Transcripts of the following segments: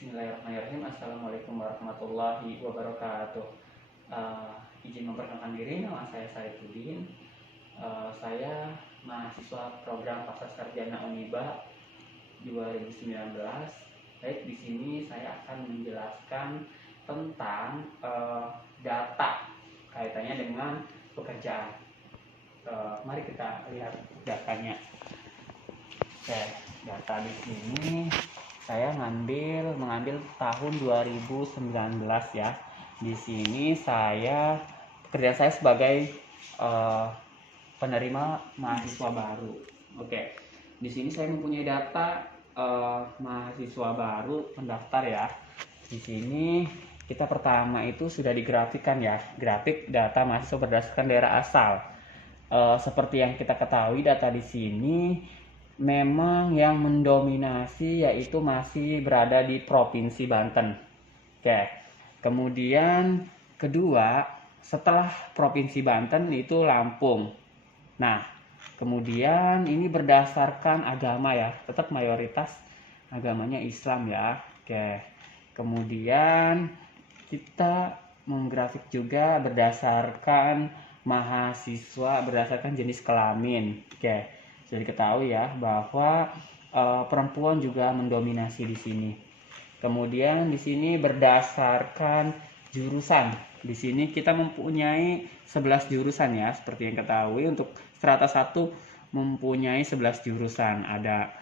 Bismillahirrahmanirrahim. Assalamualaikum warahmatullahi wabarakatuh. Izin memperkenalkan diri, nama saya Saifuddin. Saya mahasiswa program Pasca Sarjana Uniba 2019. Baik, di sini saya akan menjelaskan tentang data kaitannya dengan pekerjaan. Mari kita lihat datanya. Oke, data di sini saya mengambil tahun 2019 ya. Di sini kerja saya sebagai penerima mahasiswa baru. Oke. Di sini saya mempunyai data mahasiswa baru pendaftar ya. Di sini kita pertama itu sudah digrafikkan ya, grafik data mahasiswa berdasarkan daerah asal. Seperti yang kita ketahui, data di sini memang yang mendominasi yaitu masih berada di Provinsi Banten. Oke. Kemudian kedua, setelah Provinsi Banten itu Lampung. Nah, kemudian ini berdasarkan agama ya, tetap mayoritas agamanya Islam ya. Oke. Kemudian kita menggrafik juga berdasarkan mahasiswa berdasarkan jenis kelamin. Oke. Sudah diketahui ya bahwa perempuan juga mendominasi di sini. Kemudian di sini berdasarkan jurusan. Di sini kita mempunyai 11 jurusan ya, seperti yang ketahui untuk strata 1 mempunyai 11 jurusan. Ada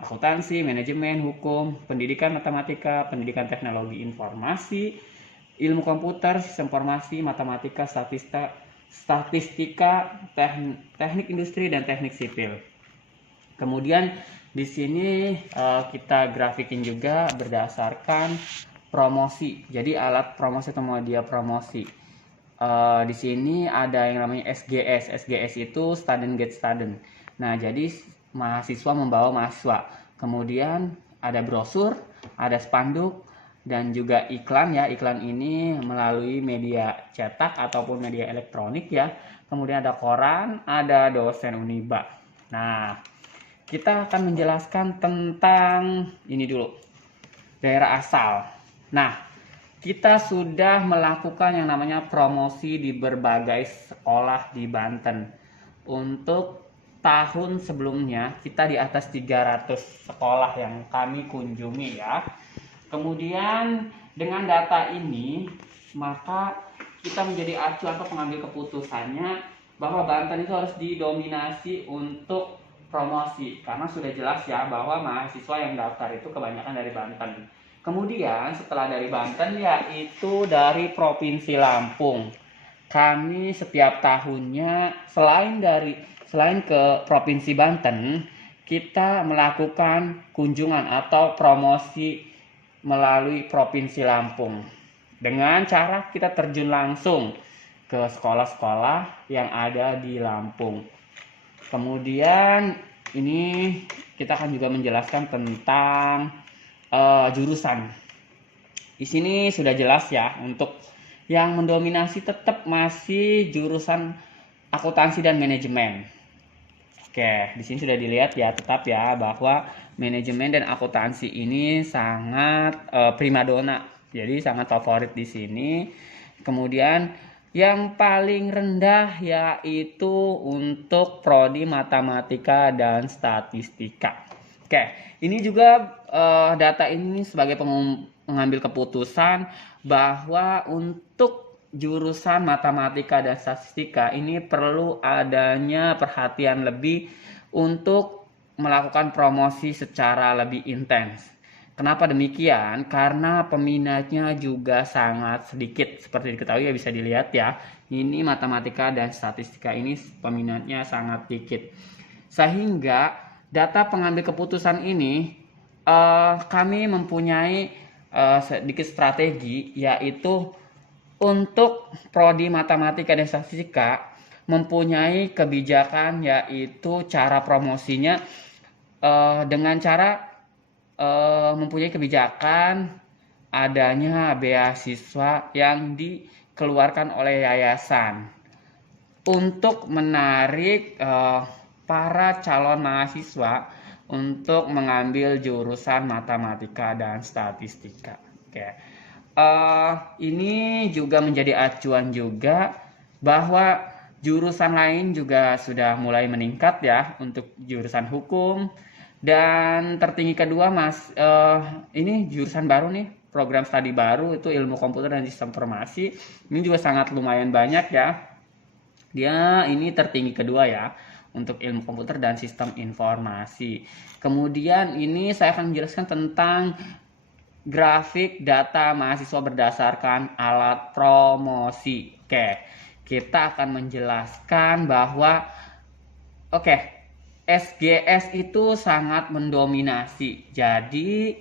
akuntansi, manajemen, hukum, pendidikan matematika, pendidikan teknologi informasi, ilmu komputer, sistem informasi, matematika, statistika, teknik industri dan teknik sipil. Kemudian di sini kita grafikin juga berdasarkan promosi. Jadi alat promosi atau media promosi. Di sini ada yang namanya SGS. SGS itu student get student. Nah, jadi mahasiswa membawa mahasiswa. Kemudian ada brosur, ada spanduk, dan juga iklan ya. Iklan ini melalui media cetak ataupun media elektronik ya. Kemudian ada koran, ada dosen Uniba. Nah, kita akan menjelaskan tentang ini dulu, daerah asal. Nah, kita sudah melakukan yang namanya promosi di berbagai sekolah di Banten. Untuk tahun sebelumnya kita di atas 300 sekolah yang kami kunjungi ya. Kemudian dengan data ini maka kita menjadi acuan untuk mengambil keputusannya bahwa Banten itu harus didominasi untuk promosi, karena sudah jelas ya bahwa mahasiswa yang daftar itu kebanyakan dari Banten. Kemudian setelah dari Banten yaitu dari Provinsi Lampung. Kami setiap tahunnya selain ke Provinsi Banten, kita melakukan kunjungan atau promosi melalui Provinsi Lampung dengan cara kita terjun langsung ke sekolah-sekolah yang ada di Lampung. Kemudian ini kita akan juga menjelaskan tentang jurusan. Di sini sudah jelas ya, untuk yang mendominasi tetap masih jurusan akuntansi dan manajemen. Oke, di sini sudah dilihat ya, tetap ya bahwa manajemen dan akuntansi ini sangat primadona, jadi sangat favorit di sini. Kemudian yang paling rendah yaitu untuk prodi matematika dan statistika. Oke, ini juga data ini sebagai pengambil keputusan bahwa untuk jurusan matematika dan statistika ini perlu adanya perhatian lebih untuk melakukan promosi secara lebih intens. Kenapa demikian? Karena peminatnya juga sangat sedikit. Seperti diketahui ya, bisa dilihat ya. Ini matematika dan statistika ini peminatnya sangat sedikit. Sehingga data pengambil keputusan ini kami mempunyai sedikit strategi, yaitu untuk prodi matematika dan statistika mempunyai kebijakan, yaitu cara promosinya dengan cara mempunyai kebijakan adanya beasiswa yang dikeluarkan oleh yayasan untuk menarik para calon mahasiswa untuk mengambil jurusan matematika dan statistika. Oke. Ini juga menjadi acuan juga bahwa jurusan lain juga sudah mulai meningkat ya untuk jurusan hukum. Dan tertinggi kedua ini jurusan baru nih, program studi baru itu ilmu komputer dan sistem informasi. Ini juga sangat lumayan banyak ya. Dia ini tertinggi kedua ya untuk ilmu komputer dan sistem informasi. Kemudian ini saya akan menjelaskan tentang grafik data mahasiswa berdasarkan alat promosi. Oke, kita akan menjelaskan bahwa SGS itu sangat mendominasi. Jadi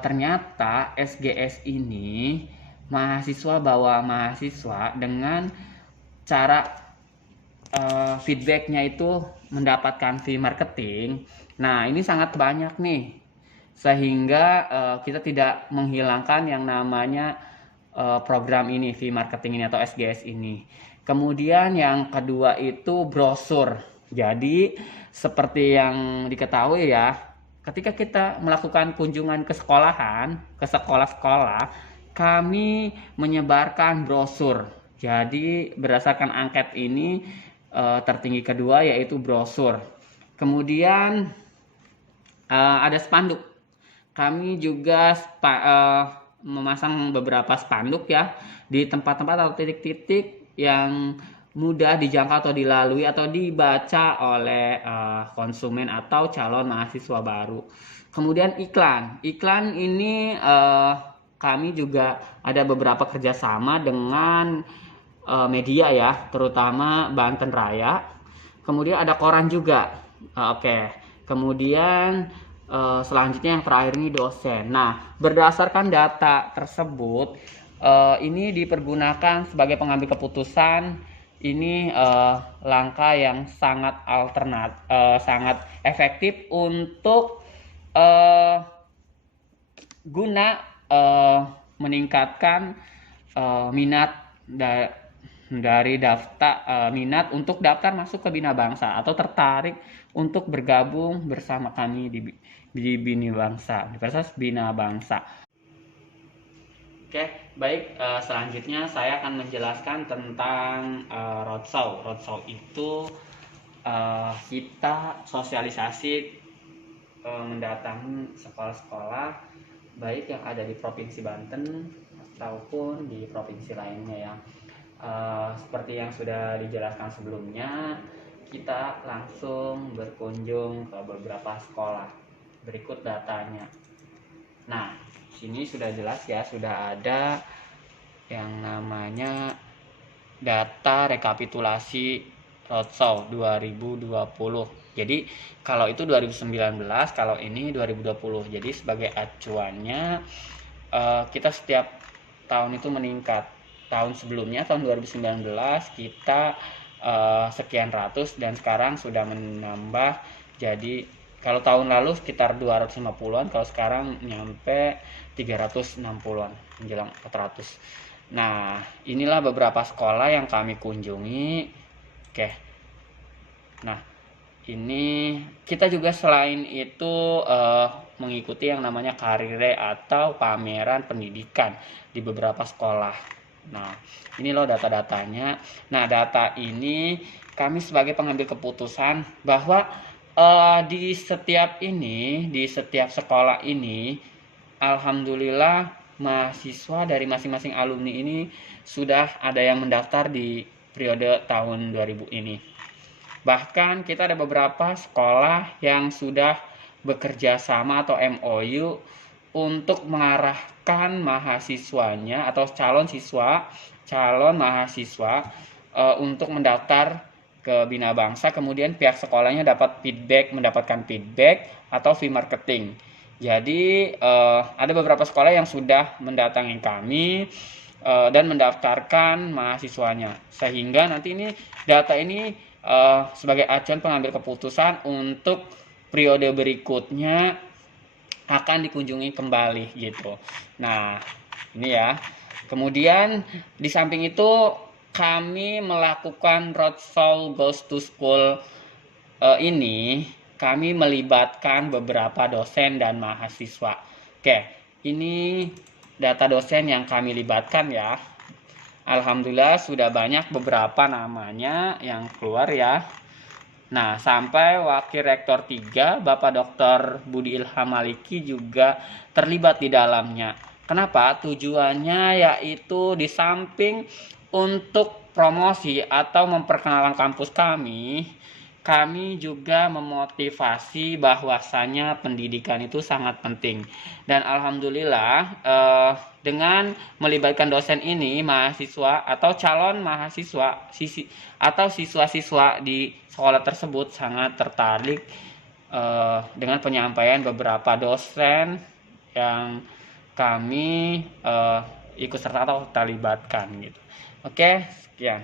ternyata SGS ini mahasiswa bawa mahasiswa dengan cara feedbacknya itu mendapatkan fee marketing. Nah, ini sangat banyak nih, sehingga kita tidak menghilangkan yang namanya program ini, fee marketing ini atau SGS ini. Kemudian yang kedua itu brosur. Jadi seperti yang diketahui ya, ketika kita melakukan kunjungan ke sekolahan, ke sekolah-sekolah, kami menyebarkan brosur. Jadi berdasarkan angket ini tertinggi kedua yaitu brosur. Kemudian ada spanduk. Kami juga memasang beberapa spanduk ya di tempat-tempat atau titik-titik yang mudah dijangkau atau dilalui atau dibaca oleh konsumen atau calon mahasiswa baru. Kemudian iklan. Iklan ini kami juga ada beberapa kerjasama dengan media ya, terutama Banten Raya. Kemudian ada koran juga. Kemudian selanjutnya yang terakhir ini dosen. Nah, berdasarkan data tersebut, ini dipergunakan sebagai pengambil keputusan. Ini langkah yang sangat sangat efektif untuk guna meningkatkan minat dari daftar minat untuk daftar masuk ke Bina Bangsa atau tertarik untuk bergabung bersama kami di Bina Bangsa, Universitas Bina Bangsa. Oke, baik. Selanjutnya saya akan menjelaskan tentang roadshow. Roadshow itu kita sosialisasi mendatangi sekolah-sekolah baik yang ada di Provinsi Banten ataupun di provinsi lainnya ya. Seperti yang sudah dijelaskan sebelumnya, kita langsung berkunjung ke beberapa sekolah. Berikut datanya. Nah, sini sudah jelas ya, sudah ada yang namanya data rekapitulasi roadshow 2020. Jadi kalau itu 2019, kalau ini 2020. Jadi sebagai acuannya kita setiap tahun itu meningkat. Tahun sebelumnya, tahun 2019 kita sekian ratus dan sekarang sudah menambah. Jadi kalau tahun lalu sekitar 250-an, kalau sekarang nyampe 360-an, menjelang 400. Nah, inilah beberapa sekolah yang kami kunjungi. Oke. Nah, ini kita juga selain itu mengikuti yang namanya karire atau pameran pendidikan di beberapa sekolah. Nah, ini loh data-datanya. Nah, data ini kami sebagai pengambil keputusan bahwa di setiap sekolah ini, alhamdulillah mahasiswa dari masing-masing alumni ini sudah ada yang mendaftar di periode tahun 2000 ini. Bahkan kita ada beberapa sekolah yang sudah bekerja sama atau MOU untuk mengarahkan mahasiswanya atau calon mahasiswa untuk mendaftar ke Bina Bangsa. Kemudian pihak sekolahnya mendapatkan feedback atau fee marketing. Jadi ada beberapa sekolah yang sudah mendatangi kami dan mendaftarkan mahasiswanya, sehingga nanti ini data ini sebagai acuan pengambil keputusan untuk periode berikutnya akan dikunjungi kembali gitu. Nah, ini ya. Kemudian di samping itu kami melakukan roadshow Goes to School ini kami melibatkan beberapa dosen dan mahasiswa. Oke, ini data dosen yang kami libatkan ya. Alhamdulillah sudah banyak beberapa namanya yang keluar ya. Nah, sampai Wakil Rektor 3, Bapak Dr. Budi Ilham Maliki juga terlibat di dalamnya. Kenapa? Tujuannya yaitu di samping untuk promosi atau memperkenalkan kampus kami juga memotivasi bahwasanya pendidikan itu sangat penting. Dan alhamdulillah dengan melibatkan dosen ini, mahasiswa atau calon mahasiswa atau siswa-siswa di sekolah tersebut sangat tertarik dengan penyampaian beberapa dosen yang kami ikut serta atau terlibatkan gitu. Oke, sekian.